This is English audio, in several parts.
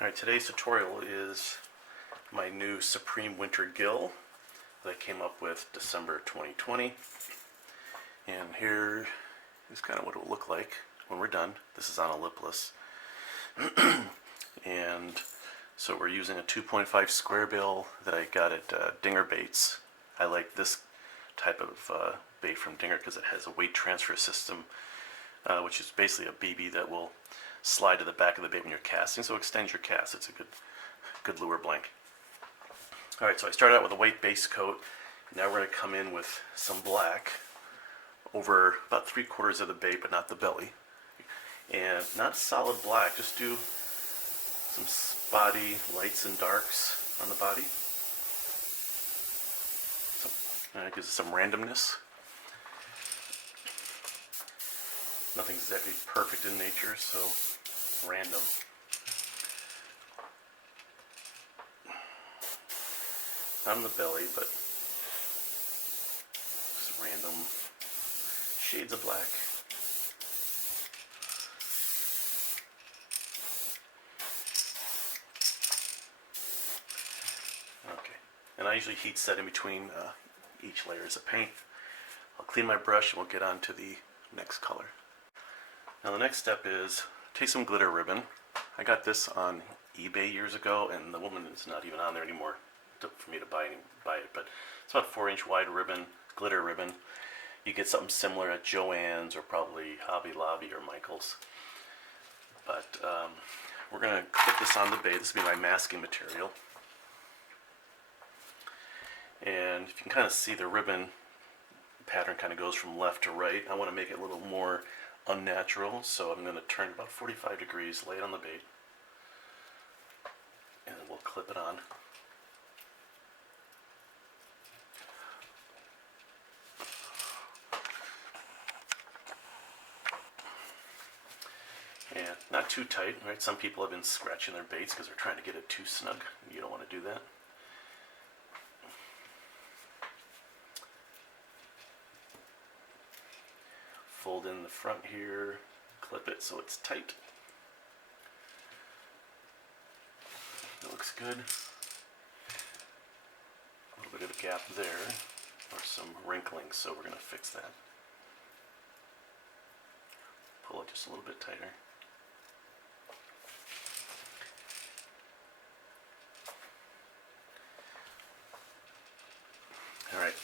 Alright, today's tutorial is my new Supreme Winter Gill that I came up with December 2020. And here is kind of what it will look like when we're done. This is on a lipless. And so we're using a 2.5 square bill that I got at Dinger Baits. I like this type of bait from Dinger because it has a weight transfer system, which is basically a BB that will slide to the back of the bait when you're casting, so extend your cast. It's a good lure blank. Alright, so I started out with a white base coat. Now we're going to come in with some black over about 3/4 of the bait, but not the belly. And not solid black, just do some spotty lights and darks on the body. So, that gives it some randomness. Nothing's exactly perfect in nature, so random. Not on the belly, but just random shades of black. Okay, and I usually heat set in between each layers of paint. I'll clean my brush and we'll get on to the next color. Now the next step is take some glitter ribbon. I got this on eBay years ago, and the woman is not even on there anymore for me to buy it, but it's about 4-inch wide ribbon, glitter ribbon. You get something similar at Joann's or probably Hobby Lobby or Michael's. But we're going to clip this on the bait. This will be my masking material. And if you can kind of see, the ribbon pattern kind of goes from left to right. I want to make it a little more unnatural, so I'm going to turn about 45 degrees, lay it on the bait, and then we'll clip it on. And not too tight, right? Some people have been scratching their baits because they're trying to get it too snug. You don't want to do that. Fold in the front here, clip it so it's tight. That looks good. A little bit of a gap there, or some wrinkling, so we're going to fix that. Pull it just a little bit tighter. Alright,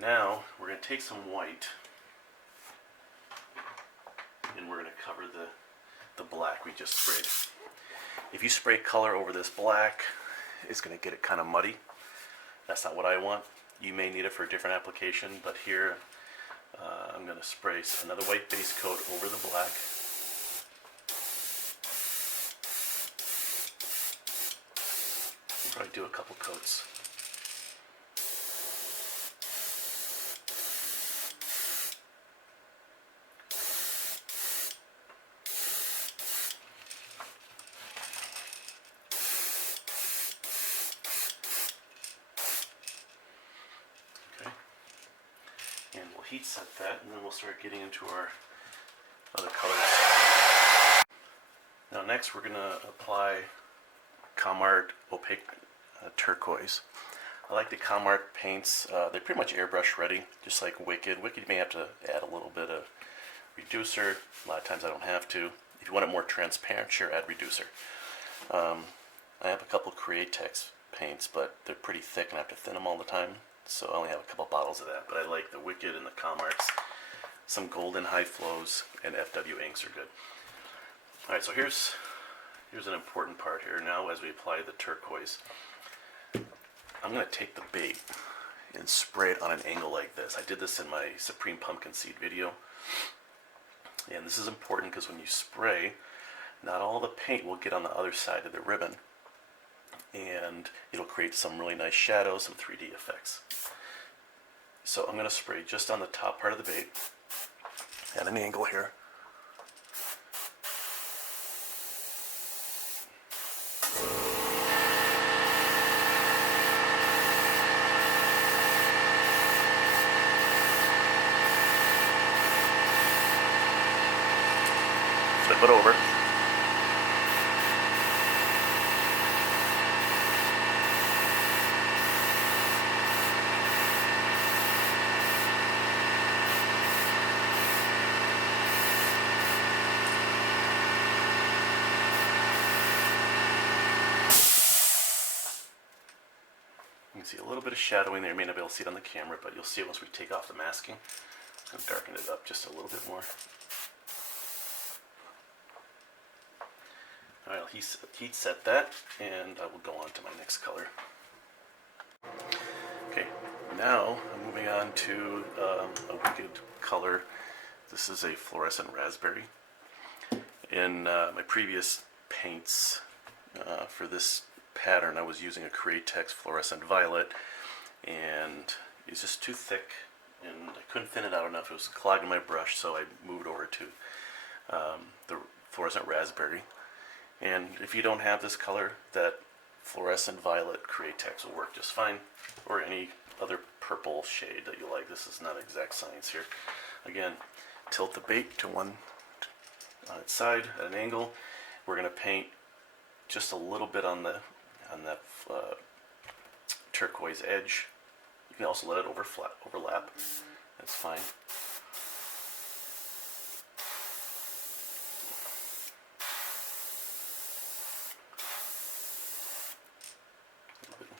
now we're going to take some white and we're going to cover the black we just sprayed. If you spray color over this black, it's going to get it kind of muddy. That's not what I want. You may need it for a different application, but here I'm going to spray another white base coat over the black. I'll probably do a couple coats. And we'll heat set that, and then we'll start getting into our other colors. Now next we're going to apply Comart opaque turquoise. I like the Comart paints. They're pretty much airbrush ready, just like Wicked. Wicked you may have to add a little bit of reducer. A lot of times I don't have to. If you want it more transparent, sure, add reducer. I have a couple Createx paints, but they're pretty thick and I have to thin them all the time. So I only have a couple bottles of that, but I like the Wicked and the Comarts. Some golden high flows and FW inks are good. Alright, so here's an important part here. Now as we apply the turquoise, I'm going to take the bait and spray it on an angle like this. I did this in my Supreme Pumpkin Seed video. And this is important because when you spray, not all the paint will get on the other side of the ribbon. And it'll create some really nice shadows, some 3D effects. So I'm going to spray just on the top part of the bait at an angle here. Flip it over. see a little bit of shadowing there. You may not be able to see it on the camera, but you'll see it once we take off the masking. I've darkened it up just a little bit more. Alright, I'll heat set that, and I will go on to my next color. Okay, now I'm moving on to a wicked color. This is a Fluorescent Raspberry. In my previous paints for this pattern, I was using a Createx Fluorescent Violet, and it's just too thick, and I couldn't thin it out enough. It was clogging my brush, so I moved over to the Fluorescent Raspberry. And if you don't have this color, that Fluorescent Violet Createx will work just fine, or any other purple shade that you like. This is not exact science here. Again, tilt the bait to one on its side at an angle. We're going to paint just a little bit on that turquoise edge. You can also let it overlap. That's fine.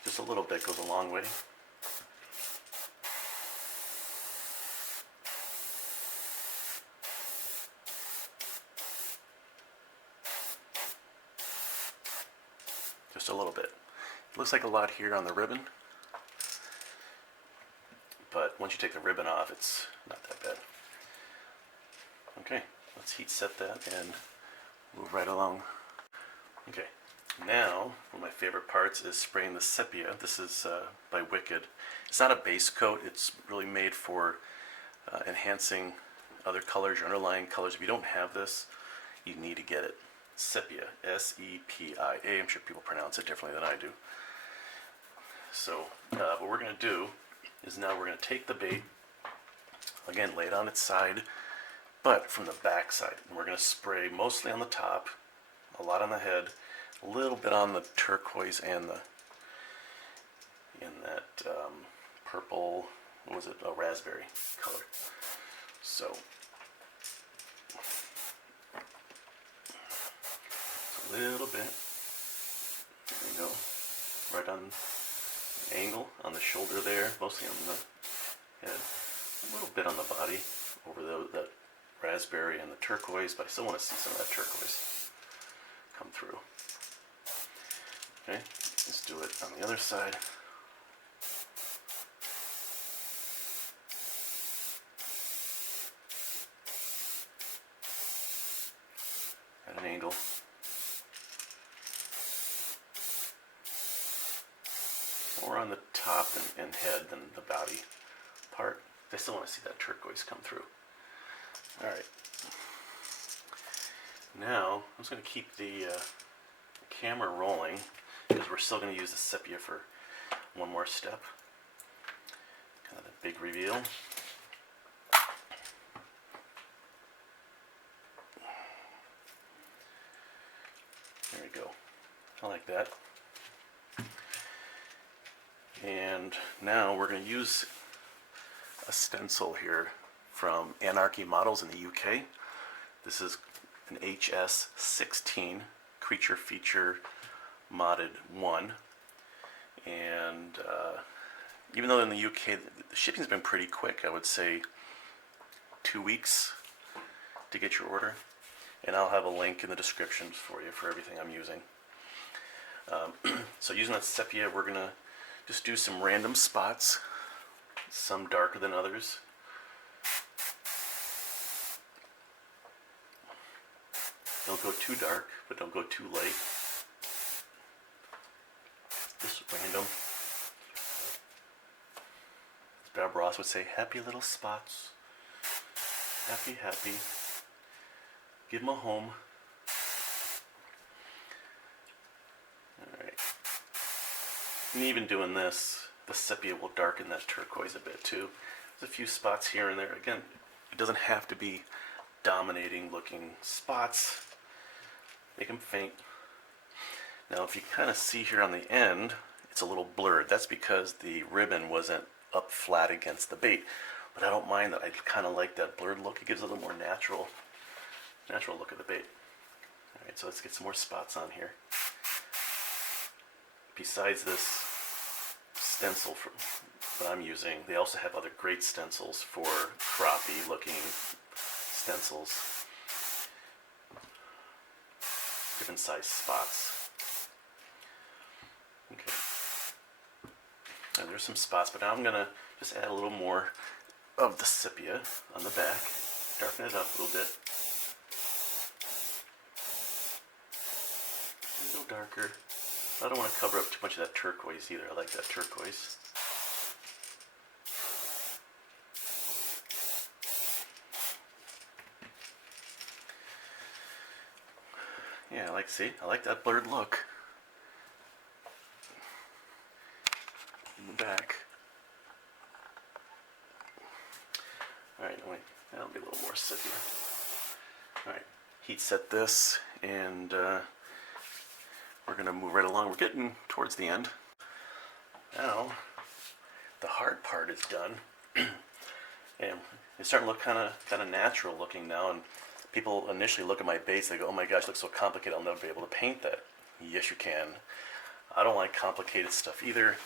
Just a little bit goes a long way. Just a little bit. It looks like a lot here on the ribbon, but once you take the ribbon off, it's not that bad. Okay, let's heat set that and move right along. Okay, now one of my favorite parts is spraying the Sepia. This is by Wicked. It's not a base coat. It's really made for enhancing other colors, your underlying colors. If you don't have this, you need to get it. Sepia, S-E-P-I-A. I'm sure people pronounce it differently than I do. So what we're going to do is now we're going to take the bait, again, lay it on its side, but from the back side. And we're going to spray mostly on the top, a lot on the head, a little bit on the turquoise and in that purple, what was it, a raspberry color. So a little bit, there we go, right on angle on the shoulder there, mostly on the head, a little bit on the body over that raspberry and the turquoise, but I still want to see some of that turquoise come through. Okay, let's do it on the other side. At an angle. More on the top and head than the body part. I still want to see that turquoise come through. Alright. Now, I'm just going to keep the camera rolling because we're still going to use the Sepia for one more step. Kind of a big reveal. There we go. I like that. And now we're going to use a stencil here from Anarchy Models in the UK. This is an HS16 Creature Feature Modded 1. And even though in the UK the shipping's been pretty quick, I would say 2 weeks to get your order. And I'll have a link in the description for you for everything I'm using. So using that Sepia, we're going to just do some random spots, some darker than others. Don't go too dark, but don't go too light. Just random. As Bob Ross would say, happy little spots. Happy, happy. Give them a home. Alright. And even doing this, the Sepia will darken that turquoise a bit too. There's a few spots here and there. Again, it doesn't have to be dominating looking spots. Make them faint. Now if you kind of see here on the end, it's a little blurred. That's because the ribbon wasn't up flat against the bait. But I don't mind that. I kind of like that blurred look. It gives it a little more natural look of the bait. Alright, so let's get some more spots on here. Besides this stencil that I'm using. They also have other great stencils for crappie looking stencils. Different size spots. Okay. And there's some spots, but now I'm gonna just add a little more of the sepia on the back. Darken it up a little bit. A little darker. I don't want to cover up too much of that turquoise either. I like that turquoise. Yeah, I like that blurred look in the back. Alright, that'll be a little more sepia. Alright, heat set this, and we're going to move right along. We're getting towards the end. Now, the hard part is done. And it's starting to look kind of natural looking now, and people initially look at my base, they go, oh my gosh, it looks so complicated, I'll never be able to paint that. Yes, you can. I don't like complicated stuff either,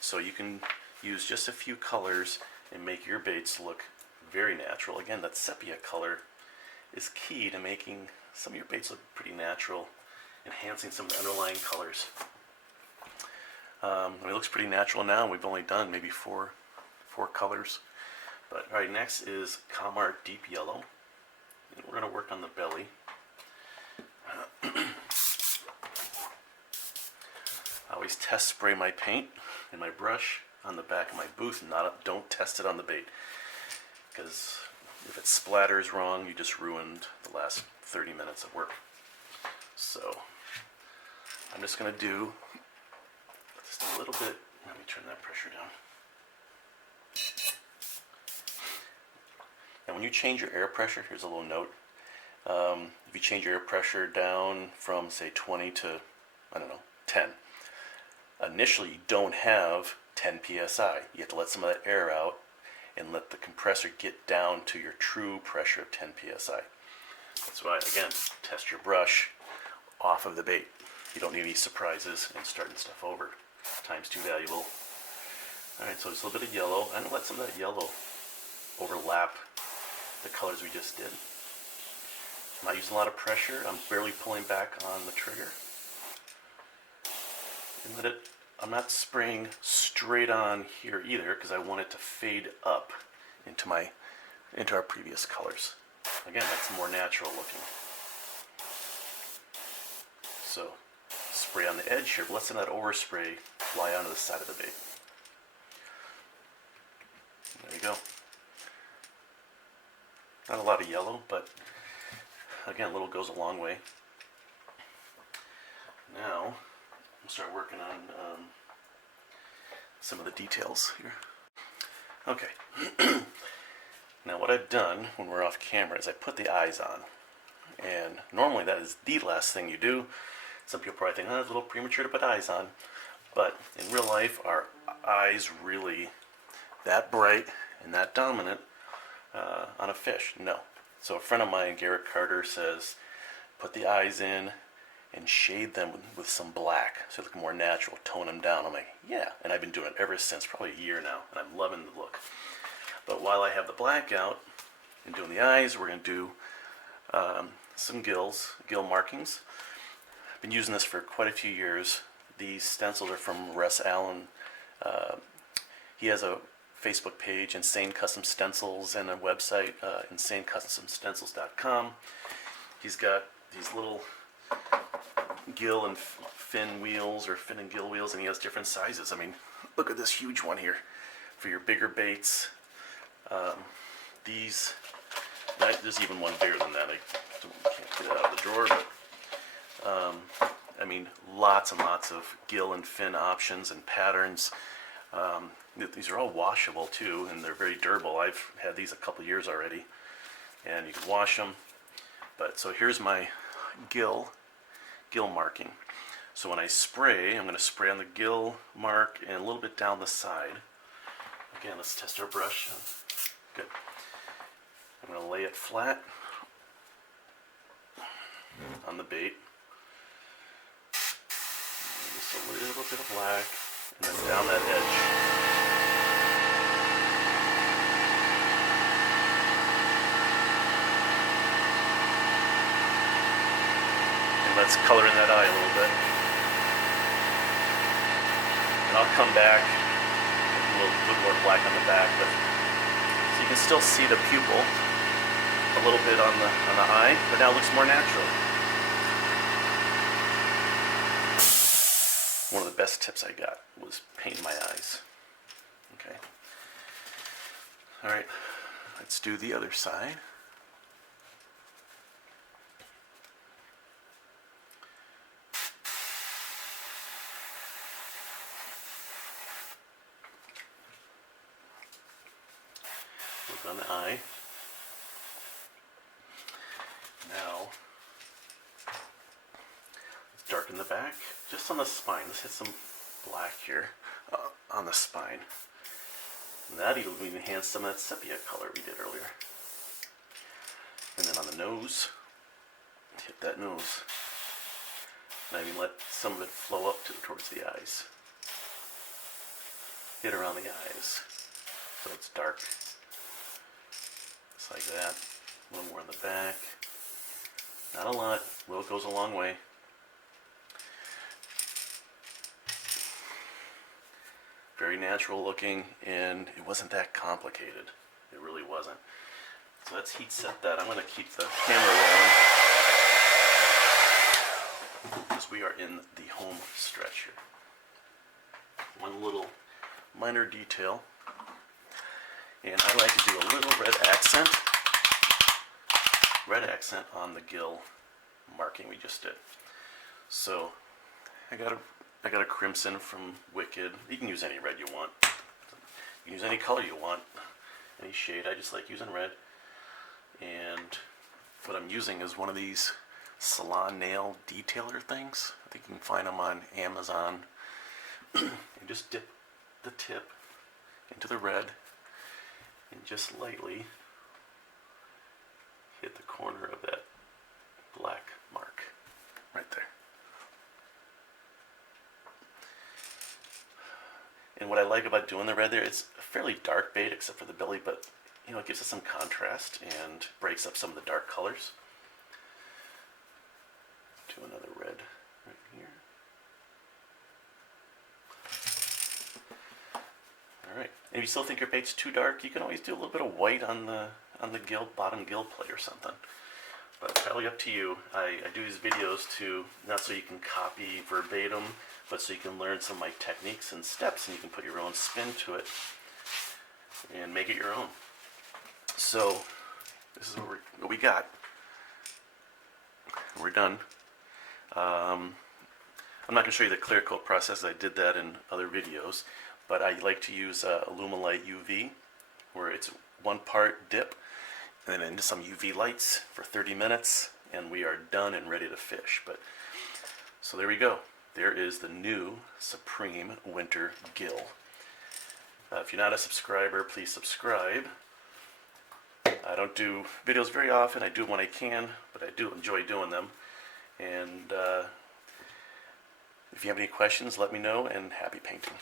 so you can use just a few colors and make your baits look very natural. Again, that sepia color is key to making some of your baits look pretty natural, enhancing some of the underlying colors. It looks pretty natural now. We've only done maybe four colors. But alright, next is Comart Deep Yellow. And we're going to work on the belly. I always test spray my paint and my brush on the back of my booth. Don't test it on the bait, because if it splatters wrong, you just ruined the last 30 minutes of work. So I'm just going to do just a little bit. Let me turn that pressure down. And when you change your air pressure, here's a little note. If you change your air pressure down from, say, 20 to, I don't know, 10, initially you don't have 10 psi. You have to let some of that air out and let the compressor get down to your true pressure of 10 psi. That's why, again, test your brush off of the bait. You don't need any surprises and starting stuff over. Time's too valuable. Alright, so just a little bit of yellow, and let some of that yellow overlap the colors we just did. I'm not using a lot of pressure. I'm barely pulling back on the trigger. And I'm not spraying straight on here either, because I want it to fade up into our previous colors. Again, that's more natural looking. So spray on the edge here, but let's let that overspray fly onto the side of the bait. There you go. Not a lot of yellow, but again, a little goes a long way. Now, we'll start working on some of the details here. Okay. Now what I've done when we're off camera is I put the eyes on. And normally that is the last thing you do. Some people probably think, oh, it's a little premature to put eyes on. But in real life, are eyes really that bright and that dominant on a fish? No. So a friend of mine, Garrett Carter, says put the eyes in and shade them with some black so they look more natural, tone them down. I'm like, yeah, and I've been doing it ever since, probably a year now, and I'm loving the look. But while I have the black out and doing the eyes, we're going to do some gill markings. I've been using this for quite a few years. These stencils are from Russ Allen. He has a Facebook page, Insane Custom Stencils, and a website, insanecustomstencils.com. He's got these little gill and fin wheels, or fin and gill wheels, and he has different sizes. I mean, look at this huge one here for your bigger baits. There's even one bigger than that. I can't get it out of the drawer, but I mean, lots and lots of gill and fin options and patterns. These are all washable too, and they're very durable. I've had these a couple years already, and you can wash them. But so here's my gill marking. So when I spray, I'm going to spray on the gill mark and a little bit down the side. Again, let's test our brush. Good. I'm going to lay it flat on the bait. Just a little bit of black. and then down that edge. And let's color in that eye a little bit. And I'll come back with a little bit more black on the back, but so you can still see the pupil a little bit on the eye, but now it looks more natural. One of the best tips I got was paint my eyes. Okay. All right, let's do the other side. Look on the eye. Now, let's darken the back, just on the spine. Let's hit some black here on the spine. And that will enhance some of that sepia color we did earlier. And then on the nose, hit that nose. And I mean, let some of it flow up towards the eyes. Hit around the eyes, so it's dark. Just like that. A little more in the back. Not a lot. Will goes a long way. Very natural looking, and it wasn't that complicated. It really wasn't. So let's heat set that. I'm going to keep the camera rolling because we are in the home stretch here. One little minor detail, and I like to do a little red accent on the gill marking we just did. So I got a crimson from Wicked. You can use any red you want. You can use any color you want, any shade. I just like using red. And what I'm using is one of these salon nail detailer things. I think you can find them on Amazon. You just dip the tip into the red and just lightly hit the corner of that black mark right there. And what I like about doing the red there, it's a fairly dark bait except for the belly, but you know, it gives us some contrast and breaks up some of the dark colors. Do another red right here. Alright, and if you still think your bait's too dark, you can always do a little bit of white on the gill, bottom gill plate or something. But it's probably up to you. I do these videos to, not so you can copy verbatim, but so you can learn some of my techniques and steps, and you can put your own spin to it and make it your own. So this is what we got. We're done. I'm not going to show you the clear coat process. I did that in other videos, but I like to use Illumilite UV, where it's 1 part dip and then into some UV lights for 30 minutes, and we are done and ready to fish. But so there we go. There is the new Supreme Winter Gill. If you're not a subscriber, please subscribe. I don't do videos very often. I do them when I can, but I do enjoy doing them. And if you have any questions, let me know, and happy painting.